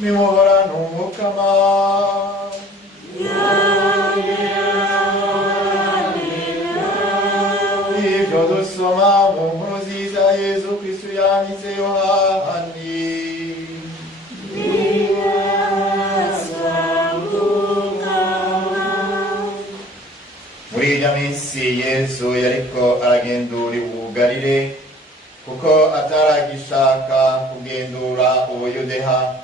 nimuhorane umukama. Ibyo dusoma mu nkuru nziza Yezu Kristo yanditse Yohani. Muri iyo minsi Yesu yariko aragendura ubugarire, kuko ataragishaka kugendura ubuyudeha,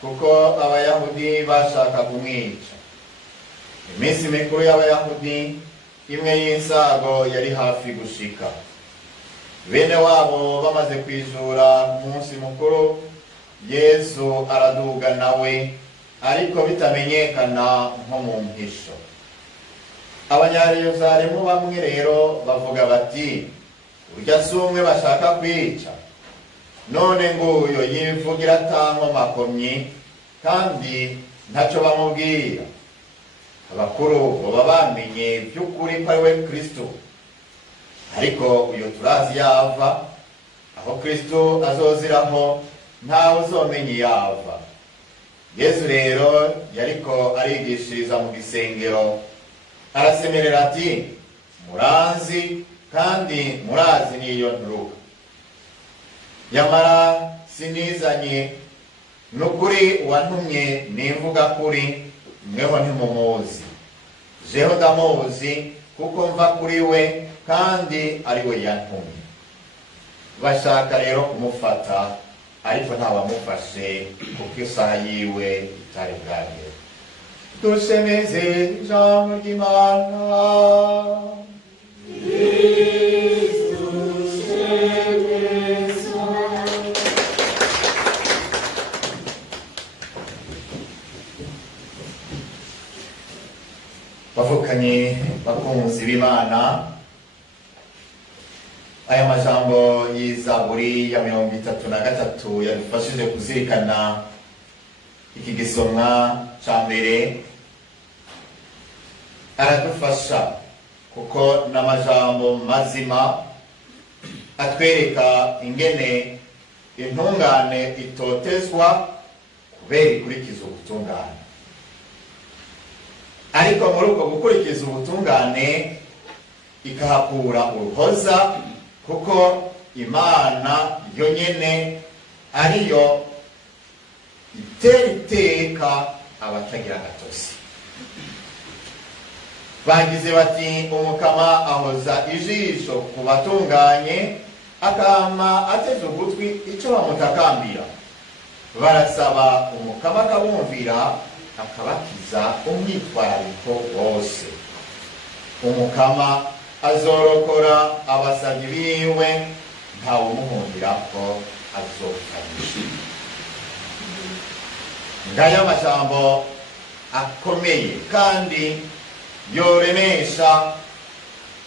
kuko abayahudi bashaka kumwica. Iminsi mikuru y'abayahudi imwe y'insago yari hafi gushika. Bene wabo bamaze kwijura umunsi mukuru, Yesu araduga nawe, ariko bitamenyekana nko mu mpisho. Abanyareyuzalemu bamwe rero bavuga bati, urya si umwe bashaka kwica, none nguyo yivugira atankomakomyi kandi ntacyo bamubwira. Abakuru baba bamenye by'ukuri ko ari we Kristo, ariko uyu turazi yava, aho Kristo azoziraho ntawe uzomenya yava. Yesu rero yariko arigishiriza mu gisengero, arasemerera ati, muranzi kandi murazi n'iyo nturuka. Nyamara sinizanye n'ukuri wantumye nimvuga kuri, mweho ntimumuzi. Jeho ndamuzi kuko mva kuri we kandi ari we yantumye. Bashaka rero kumufata, ariko ntawamufashe kuko isaha yiwe itari bwagere. Dushemeze ijambo ry'Imana. Bavukanye bakunzi b'Imana, aya majambo y'Izaburi ya 33 yadufashije kuzirikana iki gisomwa ca mbere. Aradufasha kuko n'amajambo mazima atwereka ingene intungane itotezwa kubera ikurikiza ubutungane. Ariko muri ubwo gukurikiza ubutungane ikahakura uruhoza, kuko Imana yonyene ariyo itera iteka abatagira gatosi. Bagize bati, umukama ahoza ijisho ku batunganye, akama ateze ugutwi ico bamutakambira. Barasaba umukama akabumvira, akabakiza umwitwarariko wose. Umukama azorokora abasavyi biwe, ntawumuhundirako azokanyisha. Ngaya amajambo akomeye kandi yoremesha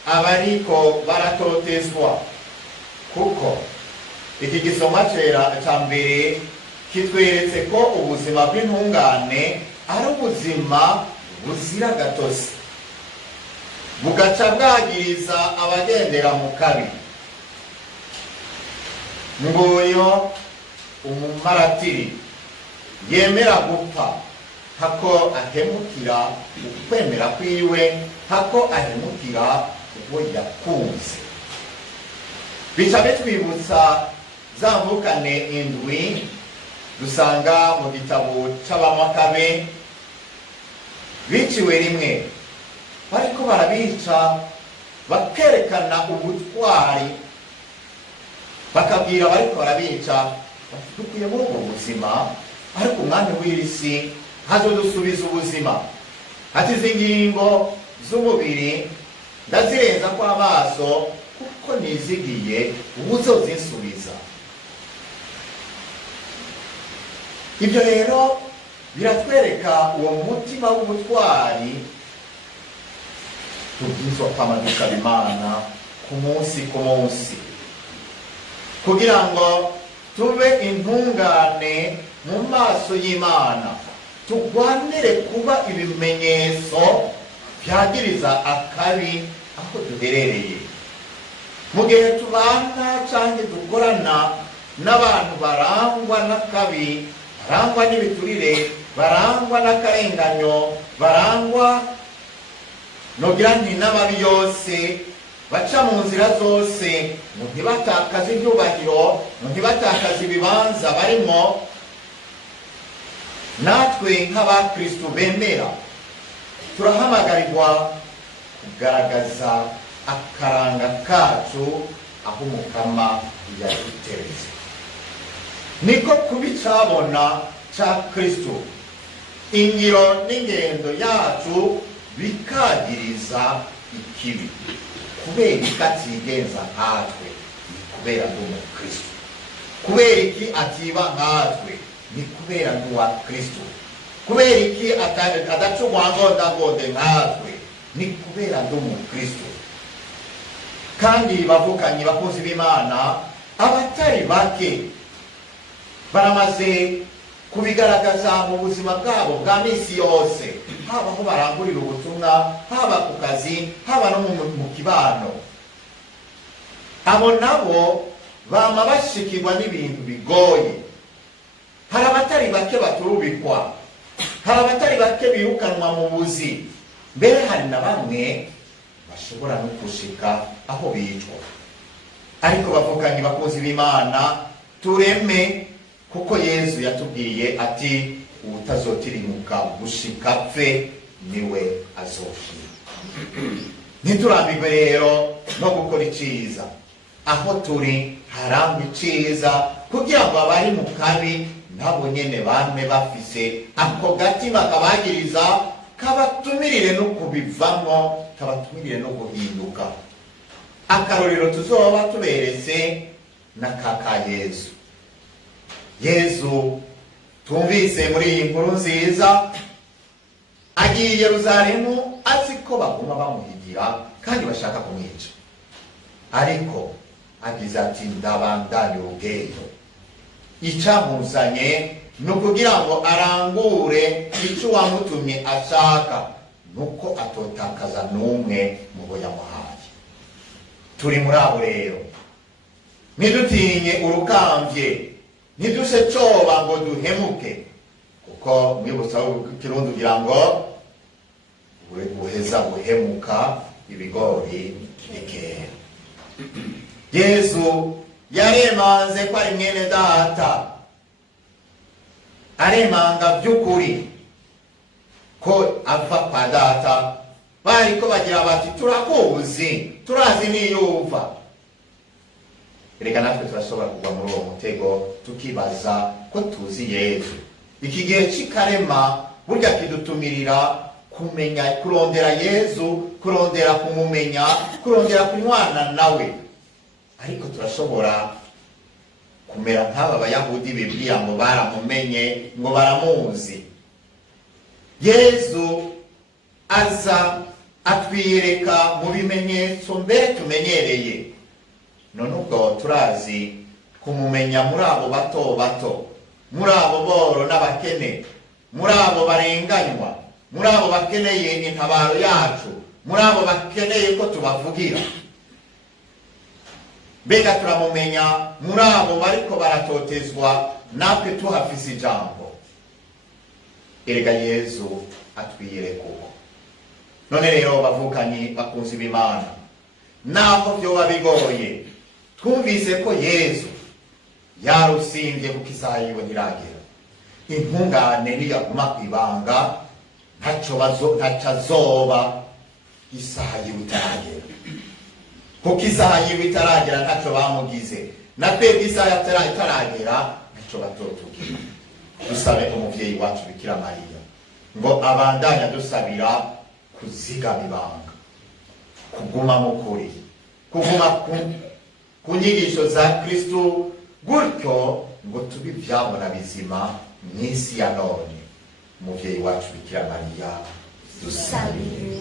abariko baratotezwa, kuko iki gisoma cera ca mbere kitweretse ko ubuzima bw'intungane ari ubuzima buzira gatosi, bugaca bwagiriza abagendera mu kabi. Nguyo umumaratiri yemera gupfa hako ahemukira ukwemera kwiwe, hako ahemukira uwo yakunze. Bica bitwibutsa za mvukane indwi dusanga mu gitabo c'Abamakabe. Biciwe rimwe, bariko barabica, bakerekana ubutwari, bakabwira bariko barabica, dukwiye muri ubwo buzima, ariko umwami w'irisi hazodusubiza ubuzima. Ati izi ngingo z'umubiri ndazirenza ko amaso, kuko nizigiye ubuzozinsubiza. Ibyo rero biratwereka uwo mutima w'ubutwari tubwizwa kwamaduka Imana ku munsi ku munsi, kugira ngo tube intungane mu maso y'Imana, tugwanire kuba ibimenyetso byagiriza akabi aho duherereye. Mu gihe tubana canke dukorana n'abantu barangwa n'akabi, barangwa n'ibiturire, barangwa n'akarenganyo, barangwa nogira nti n'amabi yose, baca mu nzira zose ngo ntibatakaze ibyubahiro, ngo ntibatakaze ibibanza barimo. Natwe nk'abakristo bemera turahamagarirwa kugaragaza akaranga kacu aho Umukama yaduteretse. Niko kubicabona ca Kristo, ingiro n'ingendo yacu bikagiriza ikibi. Kubera iki atigenza nkatwe? Ni kubera ndi umukristo. Kubera iki atiba nkatwe? Ni kubera ndi uwa Kristo. Kubera iki adaca umwangondagonde nkatwe? Ni kubera ndi umukristo. Kandi bavukanyi bakozi b'Imana, abatari bake baramaze kubigaragaza mu buzima bwabo bwa misi yose, haba aho barangurira ubutumwa, haba ku kazi, haba no mu kibano. Abo nabo bama bashikirwa n'ibintu bigoye. Hari abatari bake baturubikwa, hari abatari bake birukanwa mu buzi, mbere hari na bamwe bashobora no gushika aho bicwa. Ariko bavukanyi bakozi b'Imana, tureme, kuko Yesu yatubwiye ati utazotirimuka gushika pfe niwe azoshira. Ntiturambirwe rero no gukora iciza, aho turi harangwa iciza, kugira ngo abari mu kabi nabo nyene bame bafise ako gatima kabagiriza, kabatumirire no kubivamo, kabatumirire no guhinduka. Akarorero tuzoba tuberetse na kaka Yesu. Yesu tumvise muri iyi nkuru nziza, agiye i Yerusalemu azi ko baguma bamuhigira kandi bashaka kumwica, ariko agize ati ndabandanya urugendo. Icamuzanye ni ukugira ngo arangure ico wamutumye ashaka, nuko atotakaza n'umwe mu bo yamuhaye. Turi muri abo rero, ntidutinye urukamvye, ntidushe coba ngo duhemuke, kuko mwibutsa w'ikirundi ugira ngo guheza guhemuka ibigori bikera. Yesu yaremanze ko ari mwene data, aremanga by'ukuri ko ava kwa data. Bariko bagira bati turakuzi, turazi niyumva. Reka natwe turashobora kugwa muri uwo mutego tukibaza ko tuzi Yesu. Iki gihe cy'ikarema burya kidutumirira kumenya, kurondera Yesu, kurondera kumumenya, kurondera kunywana nawe. Ariko turashobora kumera nk'aba Bayahudi bibwira ngo baramumenye, ngo baramuzi. Yesu aza atwiyereka mu bimenyetso mbere tumenyereye. None ubwo turazi kumumenya muri abo bato bato, muri abo boro n'abakene, muri abo barenganywa, muri abo bakeneye intabaro yacu, muri abo bakeneye ko tubavugira. Mbega turamumenya muri abo bariko baratotezwa, natwe tuhafise ijambo. Erega Yesu atwiyereka uko. None rero bavukanyi bakunzi b'Imana, naho vyoba bigoye, twumvise ko Yesu yarusimbye kuko isaha yiwe ntiragera. Intungane niyaguma kwibanga ntaco azoba isaha yiwe itaragera. Kuko isaha yiwe itaragera ntaco bamugize, na twebwe isaha itaragera ntaco batotugira. Dusabe umuvyeyi wacu Bikira Mariya ngo abandanya dusabira kuzigama ibanga, kuguma mu kuri, kuguma ku nyigisho za Kristo, gutyo ngo tubi ivyabona bizima mw'isi ya none. Umuvyeyi wacu Bikira Mariya dusabire.